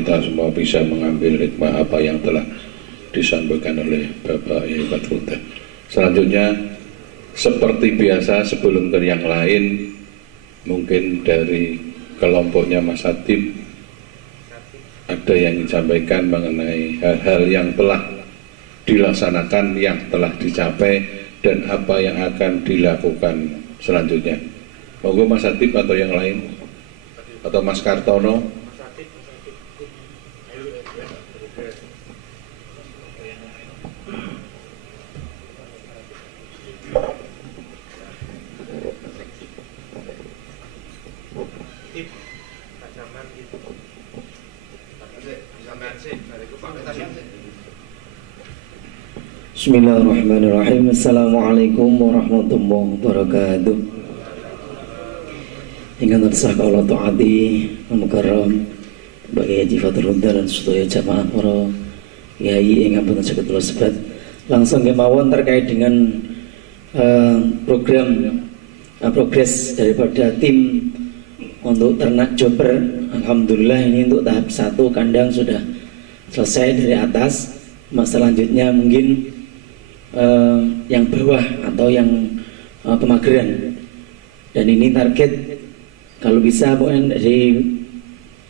kita semua bisa mengambil hikmah apa yang telah disampaikan oleh Bapak Yai Badrudha. Selanjutnya, seperti biasa sebelum ke yang lain, mungkin dari kelompoknya Mas Hatib ada yang disampaikan mengenai hal-hal yang telah dilaksanakan, yang telah dicapai, dan apa yang akan dilakukan selanjutnya. Monggo Mas Hatib atau yang lain, atau Mas Kartono. Bismillahirrahmanirrahim. Assalamualaikum warahmatullahi wabarakatuh. Dengan tersah Allah taati mukarram bagi Haji Badrudha dan sedaya jamaah para yai ingkang boten saged kula sebat, langsung kemawon terkait dengan program progres daripada tim untuk ternak Joper. Alhamdulillah ini untuk tahap 1 kandang sudah selesai dari atas. Selanjutnya mungkin yang bawah atau yang pemageran, dan ini target kalau bisa pokoknya dari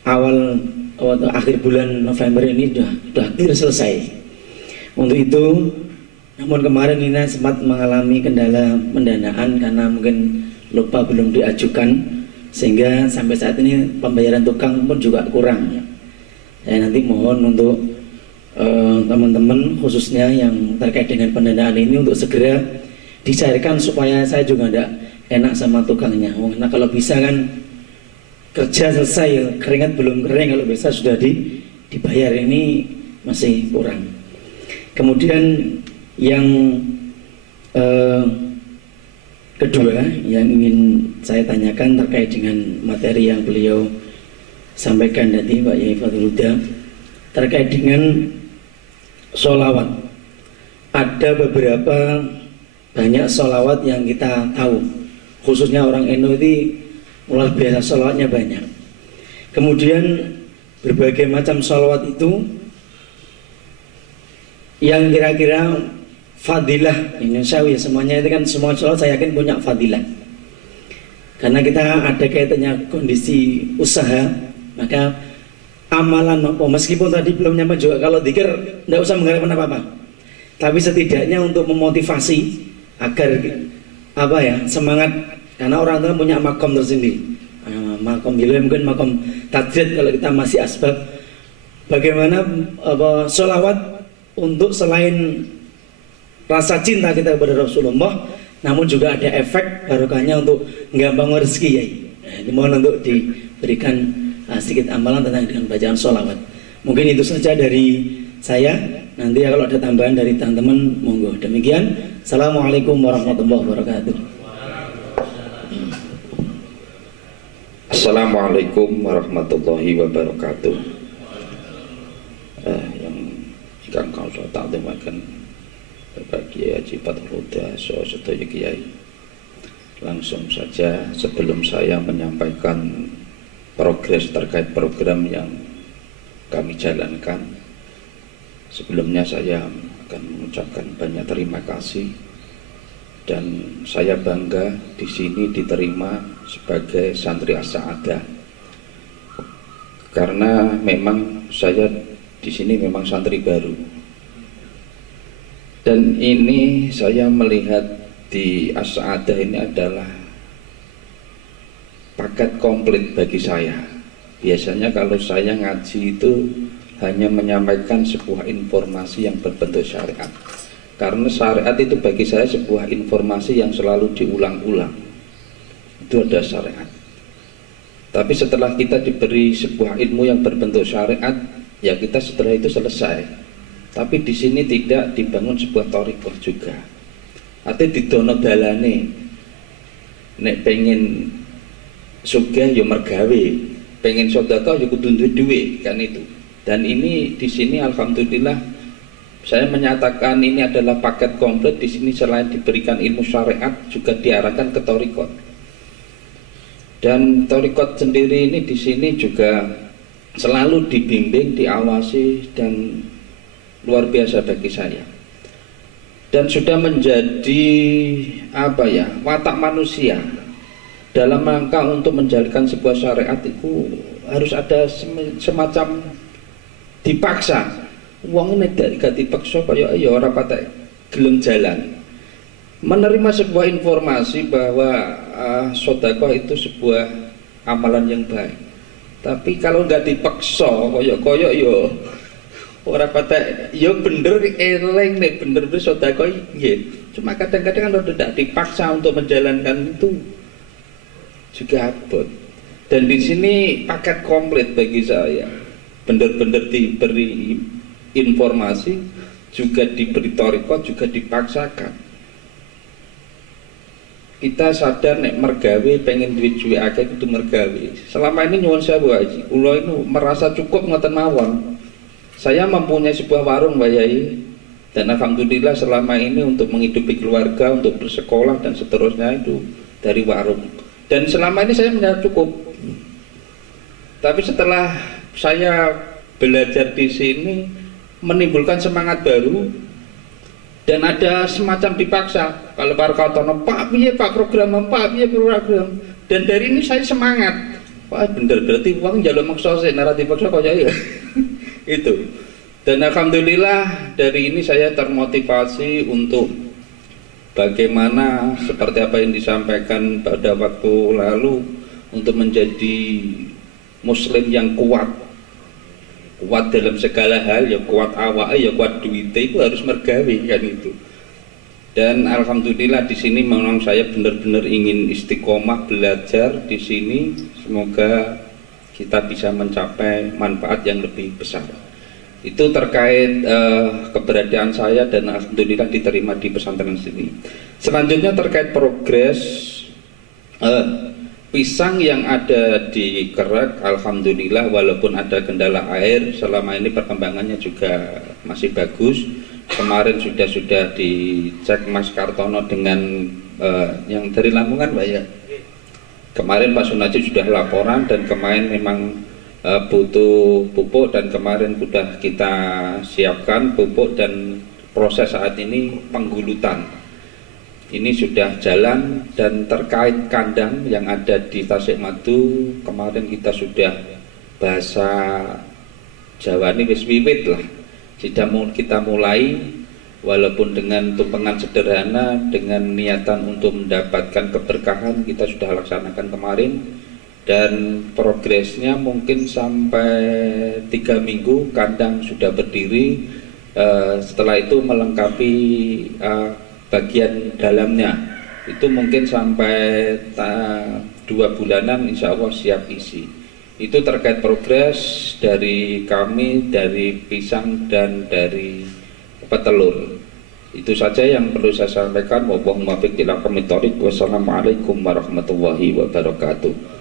awal atau akhir bulan November ini sudah clear selesai. Untuk itu, namun kemarin ini sempat mengalami kendala pendanaan karena mungkin lupa belum diajukan, sehingga sampai saat ini pembayaran tukang pun juga kurang. Saya nanti mohon untuk teman-teman khususnya yang terkait dengan pendanaan ini untuk segera dicarikan supaya saya juga tidak enak sama tukangnya. Nah kalau bisa kan kerja selesai, keringat belum kering, kalau bisa sudah dibayar, ini masih kurang. Kemudian yang kedua yang ingin saya tanyakan terkait dengan materi yang beliau sampaikan tadi Pak Yai Badrudha terkait dengan sholawat. Ada beberapa banyak sholawat yang kita tahu, khususnya orang NU itu luar biasa sholawatnya banyak. Kemudian berbagai macam sholawat itu yang kira-kira fadilah, ini saya semuanya itu kan semua sholawat saya yakin punya fadilah. Karena kita ada kaitannya kondisi usaha, maka amalan meskipun tadi belum nyampe juga, kalau dzikir tidak usah mengharapkan apa-apa, tapi setidaknya untuk memotivasi agar semangat, karena orang tua punya makom tersendiri, makom bila mungkin makom tajrid kalau kita masih asbab. Bagaimana sholawat untuk selain rasa cinta kita kepada Rasulullah, namun juga ada efek barokahnya untuk gampang rezeki ya. Dimohon untuk diberikan sedikit amalan tentang dengan bacaan sholawat. Mungkin itu saja dari saya. Nanti kalau ada tambahan dari teman-teman monggo. Demikian. Assalamualaikum warahmatullahi wabarakatuh. Assalamualaikum warahmatullahi wabarakatuh. Yang jika kau sudah takdimakan bagi Haji Badrudha sedaya kiai, langsung saja sebelum saya menyampaikan progres terkait program yang kami jalankan, sebelumnya saya akan mengucapkan banyak terima kasih, dan saya bangga di sini diterima sebagai santri As-Sa'adah, karena memang saya di sini memang santri baru, dan ini saya melihat di As-Sa'adah ini adalah paket komplit bagi saya. Biasanya kalau saya ngaji itu hanya menyampaikan sebuah informasi yang berbentuk syariat, karena syariat itu bagi saya sebuah informasi yang selalu diulang-ulang. Itu ada syariat. Tapi setelah kita diberi sebuah ilmu yang berbentuk syariat, ya kita setelah itu selesai. Tapi di sini tidak dibangun sebuah thariqah juga. Atau didono dalane, nek pengen sugih ya mergawe, pengen sedekah ya kudu duwe, kan itu. Dan ini di sini alhamdulillah saya menyatakan ini adalah paket komplit. Di sini selain diberikan ilmu syariat juga diarahkan ke thariqat. Dan thariqat sendiri ini di sini juga selalu dibimbing, diawasi, dan luar biasa bagi saya. Dan sudah menjadi watak manusia dalam rangka untuk menjalankan sebuah syariat itu harus ada semacam dipaksa. Uang ini gak dipaksa kaya ya ora patek gelem jalan. Menerima sebuah informasi bahwa sedekah itu sebuah amalan yang baik. Tapi kalau nggak dipaksa koyok yo ora patek yo bener eleng nih bener sedekah nggih. Cuma kadang-kadang kalau tidak dipaksa untuk menjalankan itu juga abot. Dan di sini paket komplit bagi saya. Bener-bener diberi informasi, juga diberi thariqah, juga dipaksakan. Kita sadar nek mergawe pengen duit akeh kudu mergawe. Selama ini nyuwun sewu Haji, kula itu merasa cukup ngoten mawon. Saya mempunyai sebuah warung Mbak Yai, dan alhamdulillah selama ini untuk menghidupi keluarga, untuk bersekolah dan seterusnya itu dari warung. Dan selama ini saya menjadi cukup. Tapi setelah saya belajar di sini menimbulkan semangat baru. Dan ada semacam dipaksa. Kalau para katono, Pak piye Pak program, Pak piye program. Dan dari ini saya semangat. Wah bener berarti uang njaluk maksa sih, nara dipaksa kok ya. Itu. Dan alhamdulillah dari ini saya termotivasi untuk bagaimana seperti apa yang disampaikan pada waktu lalu untuk menjadi muslim yang kuat dalam segala hal, ya kuat awak, ya kuat duitnya, itu harus mergawe kan itu. Dan alhamdulillah di sini memang saya benar-benar ingin istiqomah belajar di sini. Semoga kita bisa mencapai manfaat yang lebih besar. Itu terkait keberadaan saya dan alhamdulillah diterima di pesantren sini. Selanjutnya terkait progres pisang yang ada di Kerak, alhamdulillah walaupun ada kendala air, selama ini perkembangannya juga masih bagus. Kemarin sudah dicek Mas Kartono dengan yang dari Lamongan Pak ya. Kemarin Pak Sunaji sudah laporan dan kemarin memang butuh pupuk dan kemarin sudah kita siapkan pupuk dan proses saat ini penggulutan. Ini sudah jalan. Dan terkait kandang yang ada di Tasikmadu, kemarin kita sudah bahasa Jawa ini wis wiwit lah, kita mulai walaupun dengan tumpengan sederhana, dengan niatan untuk mendapatkan keberkahan kita sudah laksanakan kemarin. Dan progresnya mungkin sampai 3 minggu kandang sudah berdiri. Setelah itu melengkapi bagian dalamnya itu mungkin sampai 2 bulanan insya Allah siap isi. Itu terkait progres dari kami, dari pisang dan dari petelur. Itu saja yang perlu saya sampaikan. Wassalamualaikum warahmatullahi wabarakatuh.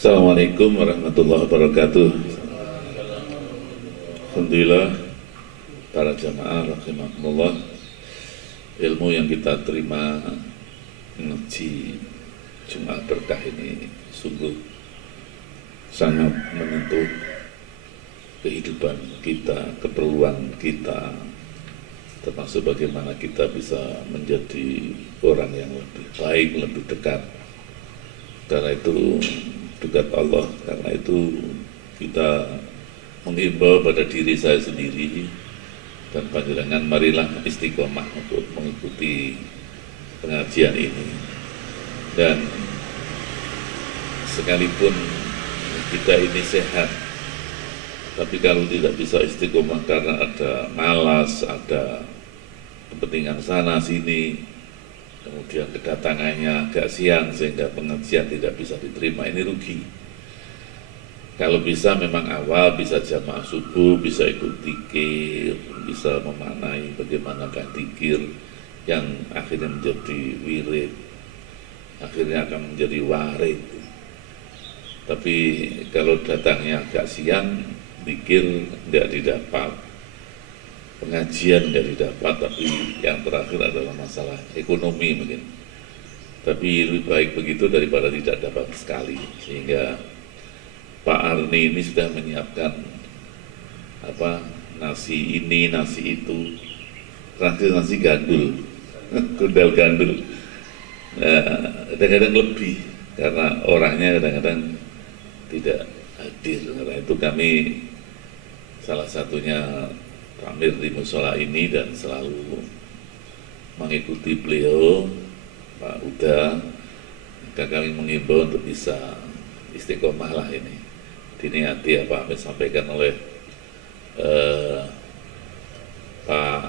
Assalamualaikum warahmatullahi wabarakatuh. Alhamdulillah para jamaah rahimakumullah, ilmu yang kita terima ngaji Jumat berkah ini sungguh sangat menyentuh kehidupan kita, keperluan kita, termasuk bagaimana kita bisa menjadi orang yang lebih baik, lebih dekat. Karena itu dekat Allah, karena itu kita menghimbau pada diri saya sendiri dan panjenengan, marilah istiqomah untuk mengikuti pengajian ini. Dan sekalipun kita ini sehat, tapi kalau tidak bisa istiqomah karena ada malas, ada kepentingan sana sini, kemudian kedatangannya agak siang sehingga pengajian tidak bisa diterima, ini rugi. Kalau bisa memang awal bisa jamaah subuh, bisa ikut zikir, bisa memaknai bagaimana zikir yang akhirnya menjadi wirid, akhirnya akan menjadi warid. Tapi kalau datangnya agak siang, pikir nggak didapat, pengajian nggak didapat, tapi yang terakhir adalah masalah ekonomi mungkin. Tapi lebih baik begitu daripada tidak dapat sekali. Sehingga Pak Arni ini sudah menyiapkan nasi ini, nasi itu, terakhir nasi gandul, gundal gandul. Kadang-kadang lebih karena orangnya kadang-kadang tidak hadir. Karena itu kami salah satunya tampil di musola ini dan selalu mengikuti beliau, Pak Uda. Maka kami mengimbau untuk bisa istiqomah lah ini. Diniati apa yang disampaikan oleh Pak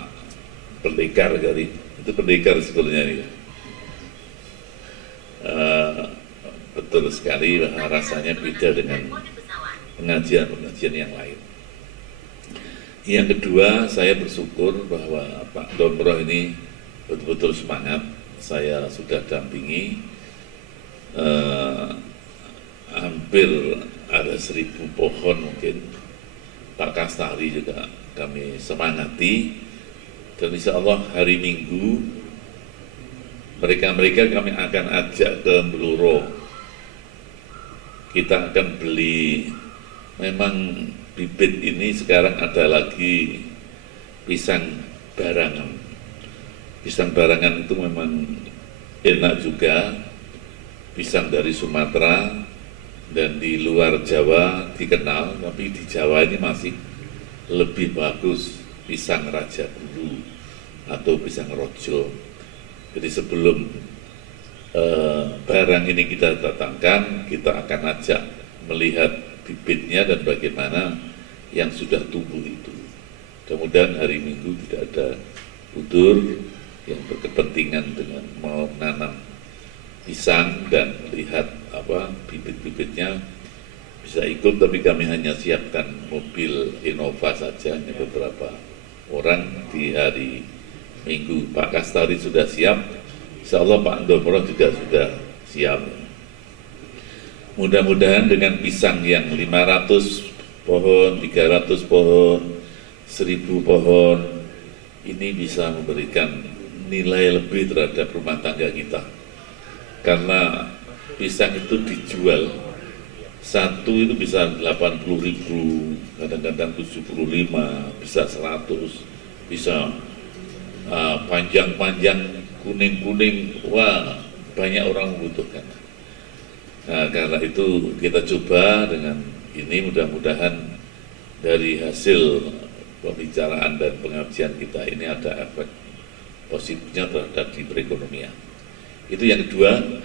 Pendekar tadi. Itu pendekar sebetulnya ini. Betul sekali, rasanya beda dengan pengajian-pengajian yang lain. Yang kedua, saya bersyukur bahwa Pak Domroh ini betul-betul semangat. Saya sudah dampingi hampir ada 1000 pohon mungkin. Pak Kastari juga kami semangati, dan insya Allah hari Minggu mereka kami akan ajak ke Bluro. Kita akan beli, memang bibit ini sekarang ada lagi pisang barangan. Pisang barangan itu memang enak juga, pisang dari Sumatera dan di luar Jawa dikenal, tapi di Jawa ini masih lebih bagus pisang Raja Guru atau pisang Rojo. Jadi sebelum barang ini kita datangkan, kita akan ajak melihat bibitnya dan bagaimana yang sudah tumbuh itu. Mudah-mudahan hari Minggu tidak ada udur yang berkepentingan dengan mau menanam pisang dan lihat bibit-bibitnya bisa ikut, tapi kami hanya siapkan mobil Innova saja, hanya beberapa orang di hari Minggu. Pak Kastari sudah siap, insya Allah Pak Domroh juga sudah siap. Mudah-mudahan dengan pisang yang 500 pohon, 300 pohon, 1000 pohon, ini bisa memberikan nilai lebih terhadap rumah tangga kita. Karena pisang itu dijual, satu itu bisa 80.000, kadang-kadang 75, bisa 100, bisa panjang-panjang, kuning-kuning, wah banyak orang membutuhkan. Nah, karena itu kita coba dengan ini, mudah-mudahan dari hasil pembicaraan dan pengajian kita ini ada efek positifnya terhadap di perekonomian. Itu yang kedua.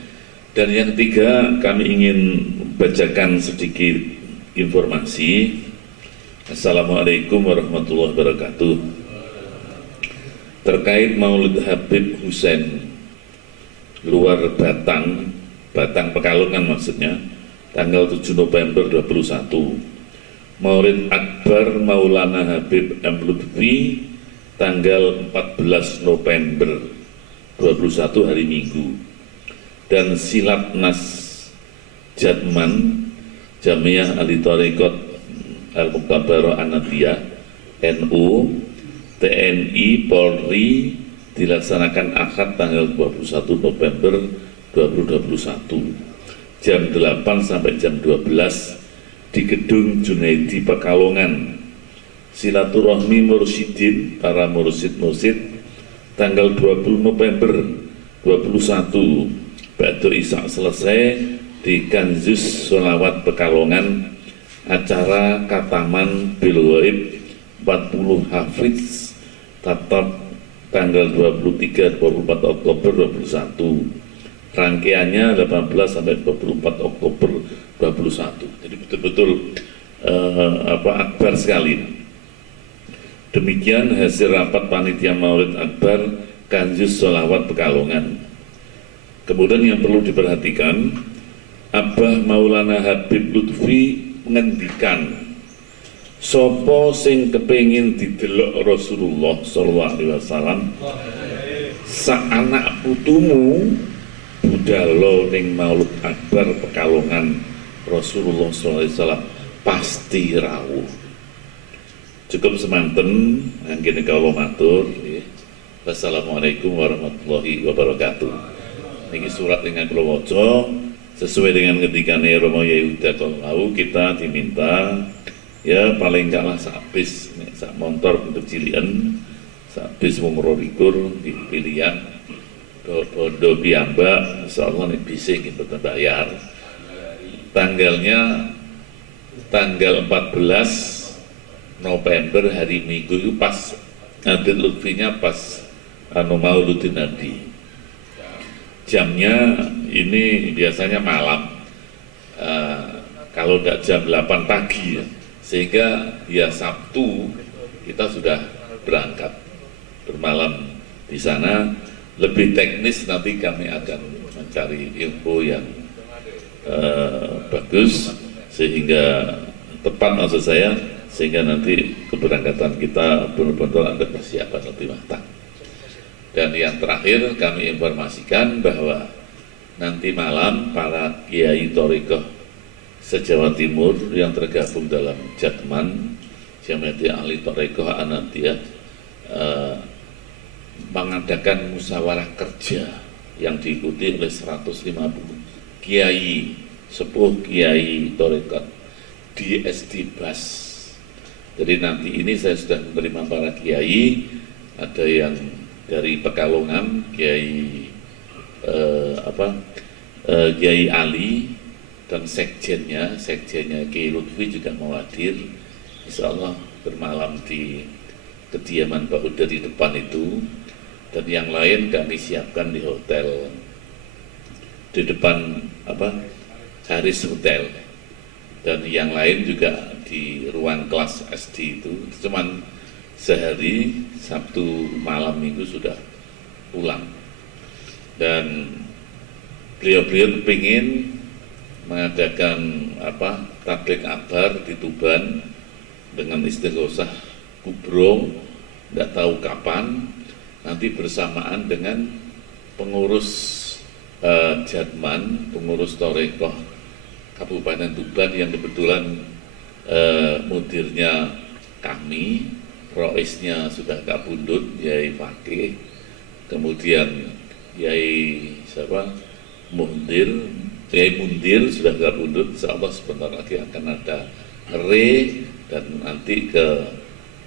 Dan yang ketiga, kami ingin bacakan sedikit informasi. Assalamualaikum warahmatullahi wabarakatuh. Terkait Maulid Habib Hussein luar Batang Pekalongan maksudnya, tanggal 7 November 21. Maulid Akbar Maulana Habib M. Lutfi tanggal 14 November 21 hari Minggu. Dan Silat Nas Jatman Jamiah Ahli Thariqat Al-Muktabarah An-Nadiyah NU TNI Polri dilaksanakan akad tanggal 21 November 2021 jam 8 sampai jam 12 di Gedung Junaidi Pekalongan. Silaturahmi Mursyidin, para mursyid-mursyid, tanggal 20 November 21 Ba'da Isya selesai di Kanzus Sholawat Pekalongan, acara Kataman Bil Ghaib 40 Hafiz tatap tanggal 23-24 Oktober 21. Rangkaiannya 18 sampai 24 Oktober 21. Jadi betul-betul akbar sekali. Demikian hasil rapat panitia Maulid Akbar Kanzus Sholawat Pekalongan. Kemudian yang perlu diperhatikan, Abah Maulana Habib Lutfi mengendikan, sopo sing kepengin didelok Rasulullah sallallahu alaihi wasallam, sak anak putumu budalo ning Maulid Akbar Pekalongan Rasulullah sallallahu alaihi wasallam pasti rawuh. Cukup semanten anggen kawula matur. Wassalamualaikum warahmatullahi wabarakatuh. Niki surat dengan kula waca sesuai dengan ketikane Romo Yehuda kalau kita diminta ya paling enggak lah sabis sak motor untuk cilian sabis wong 22 di pilihan bondo piyambak insyaallah nek bisa nggih mboten bayar. Tanggalnya tanggal 14 November hari Minggu itu pas Adil Lutfinya pas Mauludin Nabi. Jamnya ini biasanya malam, kalau tidak jam 8 pagi ya. Sehingga ya Sabtu kita sudah berangkat bermalam di sana. Lebih teknis nanti kami akan mencari info yang bagus sehingga tepat maksud saya, sehingga nanti keberangkatan kita benar-benar ada persiapan lebih matang. Dan yang terakhir kami informasikan bahwa nanti malam para kiai thariqah se-Jawa Timur yang tergabung dalam Jatman Jamiatul Ahli Thariqah Anadiyah mengadakan musyawarah kerja yang diikuti oleh 150 kiai sepuh kiai thariqat di SD Bas. Jadi nanti ini saya sudah menerima para kiai, ada yang dari Pekalongan, Kiai Kiai Ali dan sekjennya Kiai Lutfi juga mau hadir. Insya Allah bermalam di kediaman Pak Uda di depan itu, dan yang lain kami siapkan di hotel di depan Haris Hotel, dan yang lain juga di ruang kelas SD itu. Cuman sehari Sabtu malam Minggu sudah pulang, dan beliau-beliau kepingin mengadakan tabligh akbar di Tuban dengan istighosah kubro, tidak tahu kapan, nanti bersamaan dengan pengurus Jatman, pengurus thariqah Kabupaten Tuban yang kebetulan mudirnya kami, roisnya sudah kabundut, Yai Fakih, kemudian Yai Yai Mundir sudah kabundut. Insyaallah sebentar lagi akan ada dan nanti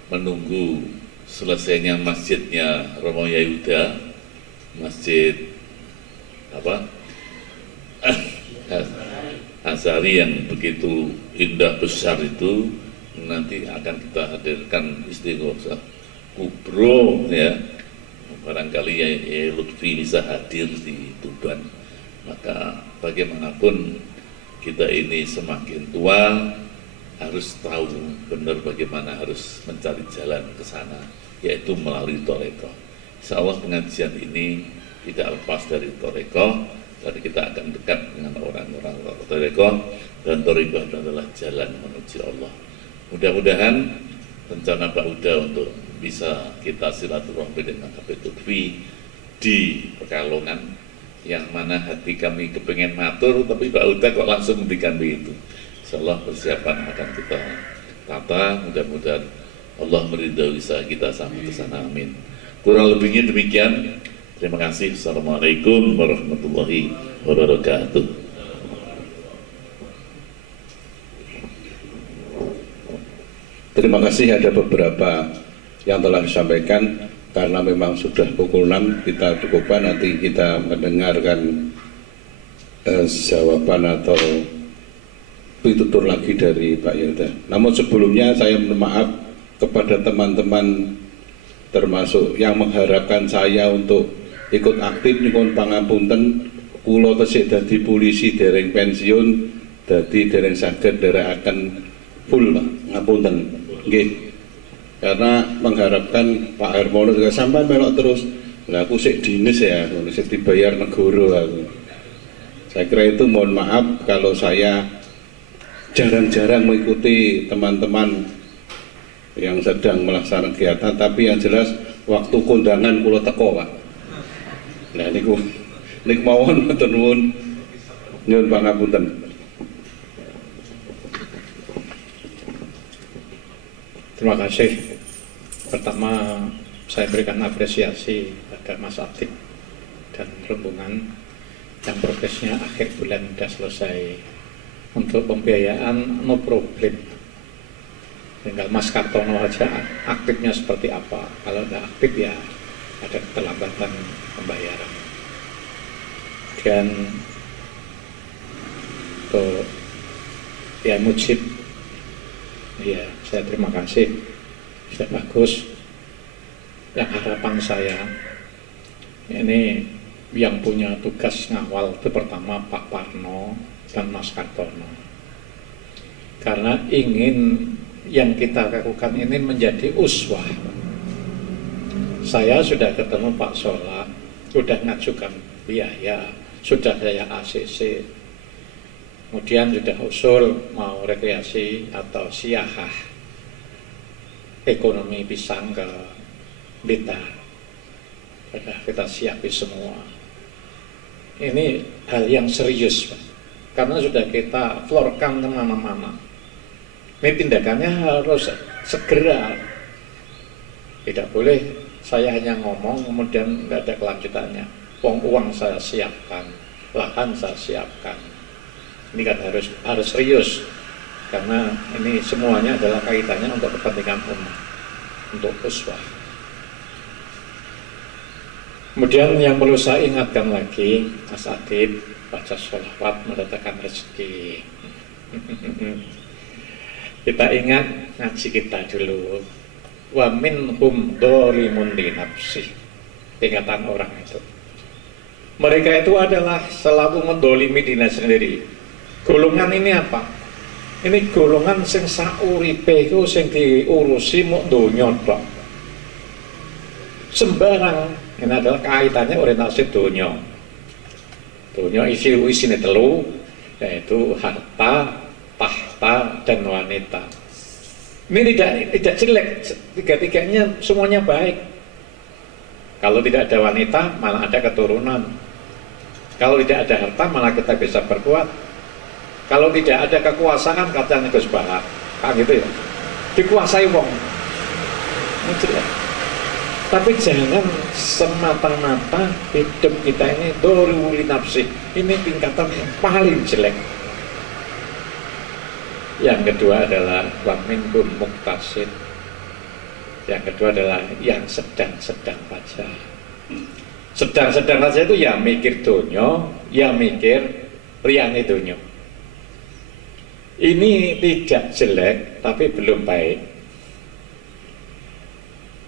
menunggu selesainya masjidnya Romo Yehuda, masjid Azhari yang begitu indah besar itu, nanti akan kita hadirkan istighosah kubro ya. Barangkali ya Lutfi bisa hadir di Tuban. Maka bagaimanapun kita ini semakin tua harus tahu benar bagaimana harus mencari jalan ke sana, yaitu melalui thariqah. Insyaallah pengajian ini tidak lepas dari thariqah, dan kita akan dekat dengan orang-orang thariqah, dan thariqah adalah jalan menuju Allah. Mudah-mudahan rencana Pak Uda untuk bisa kita silaturahmi dengan Habib Lutfi di Pekalongan, yang mana hati kami kepengen matur, tapi Pak Uda kok langsung ngendikan begitu. Insyaallah persiapan akan kita tata, mudah-mudahan Allah meridhai usaha kita sampai ke sana, amin. Kurang lebihnya demikian. Terima kasih. Assalamualaikum warahmatullahi wabarakatuh. Terima kasih. Ada beberapa yang telah disampaikan, karena memang sudah pukul 6 kita cukupkan, nanti kita mendengarkan jawaban atau pitutur lagi dari Pak Yehuda. Namun sebelumnya saya mohon maaf kepada teman-teman termasuk yang mengharapkan saya untuk ikut aktif nyuwun pangapunten, kula tesih dadi polisi dereng pensiun, dadi dereng saged nderekaken full Pak, ngapunten nggih. Karena mengharapkan Pak Hermono juga sampai melok terus. Lah aku sik dinas ya, sik dibayar negara aku. Saya kira itu mohon maaf kalau saya jarang-jarang mengikuti teman-teman yang sedang melaksanakan kegiatan, tapi yang jelas waktu kondangan kula teko Pak. Nah niku mawon matur nuwun, nyuwun pangapunten. Terima kasih. Pertama, saya berikan apresiasi pada Mas Atik dan rombongan yang progresnya akhir bulan sudah selesai. Untuk pembiayaan no problem. Tinggal Mas Kartono aja aktifnya seperti apa. Kalau tidak aktif ya ada keterlambatan pembayaran. Dan untuk ya Mujib, ya saya terima kasih, sudah bagus. Yang harapan saya ini yang punya tugas ngawal itu pertama Pak Parno dan Mas Kartono, karena ingin yang kita lakukan ini menjadi uswah. Saya sudah ketemu Pak Sola, sudah ngajukan biaya, sudah saya ACC, kemudian sudah usul mau rekreasi atau siahah ekonomi pisang ke Blitar. Sudah kita siapi semua. Ini hal yang serius, Pak, karena sudah kita florkan kemana-mana. Ini tindakannya harus segera. Tidak boleh saya hanya ngomong kemudian nggak ada kelanjutannya. Uang saya siapkan, lahan saya siapkan. Ini kan harus serius, karena ini semuanya adalah kaitannya untuk kepentingan umat, untuk uswah. Kemudian yang perlu saya ingatkan lagi, Mas Adib, baca sholawat mendatangkan rezeki. Kita ingat ngaji kita dulu. Wa minhum dzalimun li nafsih. Tingkatan orang itu. Mereka itu adalah selalu mendolimi dirinya sendiri. Golongan ini apa? Ini golongan sing sauripe iku sing diurusi muk donya tok. Sembarang. Ini adalah kaitannya orientasi donya. Donya isine telu, yaitu harta, tahta, dan wanita. Ini tidak jelek, tiga-tiganya semuanya baik. Kalau tidak ada wanita, malah ada keturunan. Kalau tidak ada harta, malah kita bisa berbuat. Kalau tidak ada kekuasaan, katanya Gus Bahar, kan gitu ya, dikuasai wong. Ini jelek. Tapi jangan semata-mata hidup kita ini dzalimun li nafsih. Ini tingkatan yang paling jelek. Yang kedua adalah wa minkum muqtasid. Yang kedua adalah yang sedang-sedang saja. Sedang-sedang saja itu ya mikir dunya, ya mikir liyane dunya. Ini tidak jelek, tapi belum baik.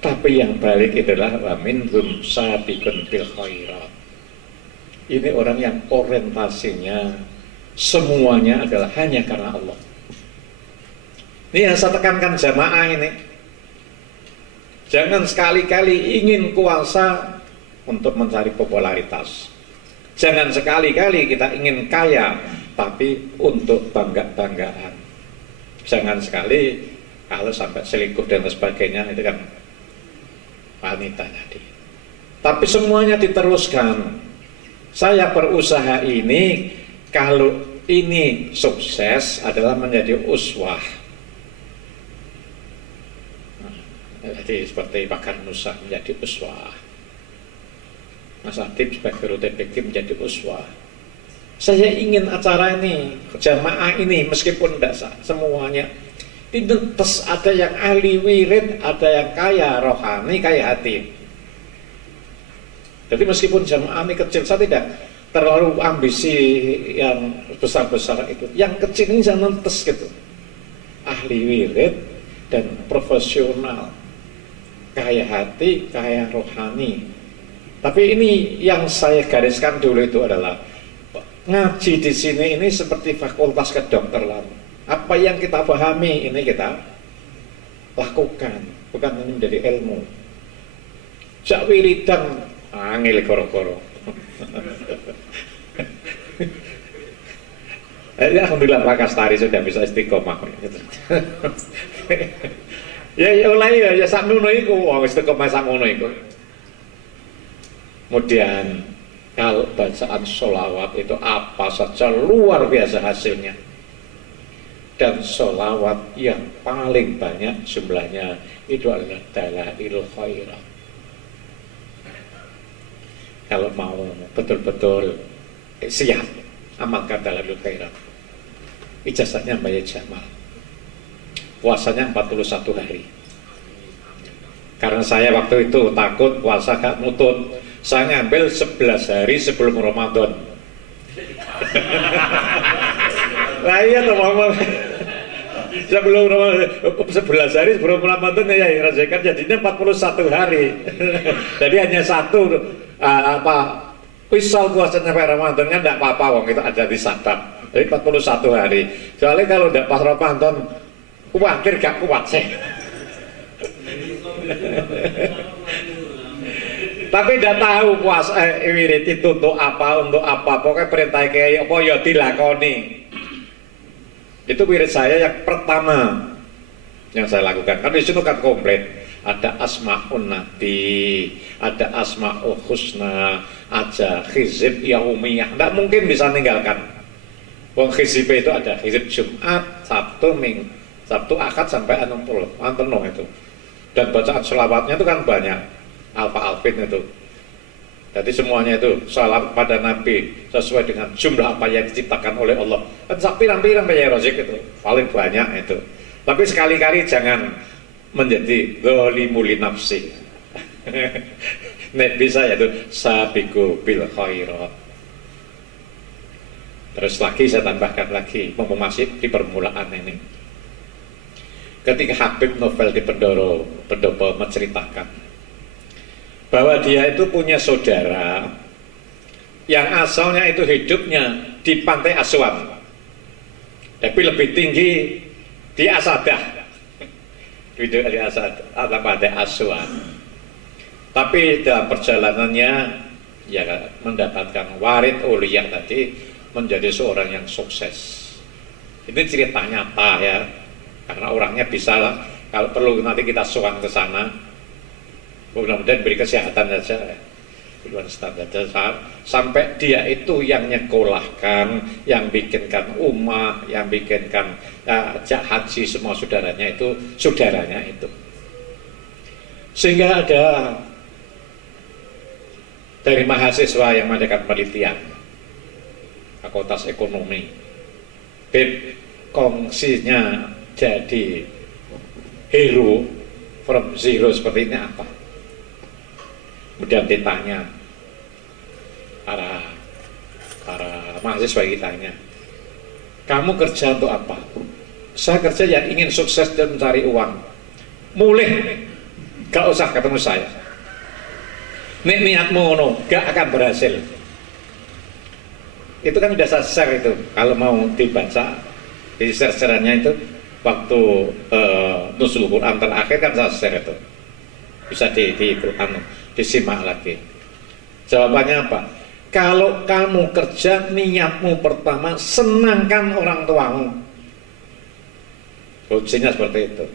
Tapi yang balik adalah wa minhum sabiqun bil khairat. Ini orang yang orientasinya semuanya adalah hanya karena Allah. Ini yang saya tekankan jamaah ini. Jangan sekali-kali ingin kuasa untuk mencari popularitas. Jangan sekali-kali kita ingin kaya tapi untuk bangga-banggaan. Jangan sekali kalau sampai selingkuh dan sebagainya, itu kan wanita tadi. Tapi semuanya diteruskan. Saya berusaha ini, kalau ini sukses adalah menjadi uswah. Jadi seperti Pakar Nusa menjadi uswah, Mas Adib sebagai RUTPK menjadi uswah. Saya ingin acara ini, jamaah ini, meskipun tidak semuanya, terus ada yang ahli wirid, ada yang kaya rohani, kaya hati. Jadi meskipun jamaah ini kecil, saya tidak terlalu ambisi yang besar-besar itu. Yang kecil ini jangan tes gitu. Ahli wirid dan profesional, kaya hati, kaya rohani. Tapi ini yang saya gariskan dulu itu adalah ngaji di sini ini seperti fakultas kedokteran. Apa yang kita pahami ini kita lakukan, bukan ini menjadi ilmu. Jak wiridan angel koro-koro. Alhamdulillah Pak Kastari sudah bisa istiqomah. Ya oleh ya sak ngono iku, wong istiqomah sak ngono iku. Kemudian kalau bacaan sholawat itu apa saja luar biasa hasilnya. dan sholawat yang paling banyak jumlahnya itu adalah dalailul khairat. Kalau mau betul-betul siap amalkan dalailul khairat, ijazahnya Mbak Jamal, puasanya 41 hari. Karena saya waktu itu takut puasa gak nutut, saya ngambil 11 hari sebelum Ramadan. Nah iya toh Muhammad, sebelum Ramadan 11 hari sebelum Ramadan ya rasakan jadinya 41 hari. Jadi hanya satu pisau puasa sampai Ramadan kan tidak apa-apa, wong itu ada di Sabab. Jadi 41 hari. Soalnya kalau tidak pas Ramadan khawatir gak kuat saya. Tapi tidak tahu puasa wirid itu untuk apa, pokoknya perintah kayak apa ya dilakoni. Itu wirid saya yang pertama yang saya lakukan. Kan di situ kan komplit. Ada Asma'un Nabi, ada Asma'ul Husna, ada Hizib Yaumiyah. Tidak mungkin bisa meninggalkan. Wong Hizib itu ada Hizib Jumat, Sabtu, Minggu, Sabtu, Ahad sampai 60, penuh itu. Dan bacaan selawatnya itu kan banyak, alfa-alfin itu. Jadi semuanya itu salawat pada Nabi sesuai dengan jumlah apa yang diciptakan oleh Allah. Kan pirang-pirang ya Rozik itu, paling banyak itu. Tapi sekali-kali jangan menjadi zalimul nafsi. Nek bisa ya itu sabiqu bil khairat. Terus lagi saya tambahkan lagi, masih di permulaan ini. Ketika Habib Novel di Pendopo menceritakan bahwa dia itu punya saudara yang asalnya itu hidupnya di Pantai Aswan, tapi lebih tinggi di Asadah. Hidup di Asadah, Pantai Aswan. Tapi dalam perjalanannya ya mendapatkan warid uliyah tadi, menjadi seorang yang sukses. Ini cerita nyata ya. Karena orangnya bisa lah, kalau perlu nanti kita sowan ke sana, mudah-mudahan beri kesehatan saja, sampai dia itu yang nyekolahkan, yang bikinkan umah, yang bikinkan haji semua saudaranya itu, sehingga ada dari mahasiswa yang mengadakan penelitian fakultas ekonomi, kongsinya jadi hero from zero seperti ini apa? Kemudian ditanya para mahasiswa, ditanya, kamu kerja untuk apa? Saya kerja yang ingin sukses dan mencari uang. Mulai gak usah ketemu saya. Nek niatmu ngono gak akan berhasil. Itu kan sudah saya share itu, kalau mau dibaca di share-shareannya itu waktu Nuzul Quran terakhir kan saya share itu, bisa disimak lagi. Jawabannya apa? Kalau kamu kerja, niatmu pertama senangkan orang tuamu. Kuncinya seperti itu.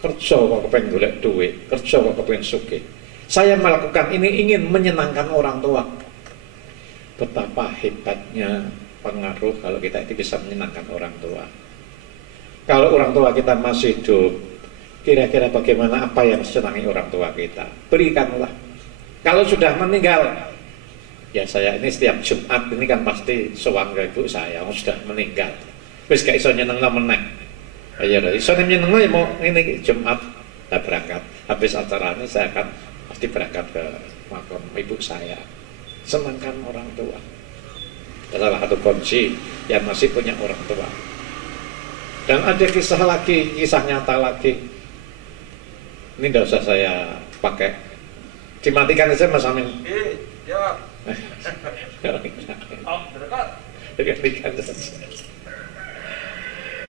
Kerja kok kepengen golek duit, kerja kok kepengen sugih. Saya melakukan ini ingin menyenangkan orang tua. Betapa hebatnya pengaruh kalau kita itu bisa menyenangkan orang tua. Kalau orang tua kita masih hidup, kira-kira bagaimana, apa yang senangi orang tua kita? Berikanlah. Kalau sudah meninggal, ya saya ini setiap Jumat ini kan pasti sowan ke ibu saya, sudah meninggal. Wis gak iso nyenengno meneh. Ya iso nyenengno ya mau ini Jumat kita berangkat. Habis acara ini saya akan pasti berangkat ke makam ibu saya. Senangkan orang tua. Salah satu kunci yang masih punya orang tua. Dan ada kisah lagi, kisah nyata lagi. Ini tidak usah saya pakai. Dimatikan saja Mas Amin. Ya. Dimatikan saja.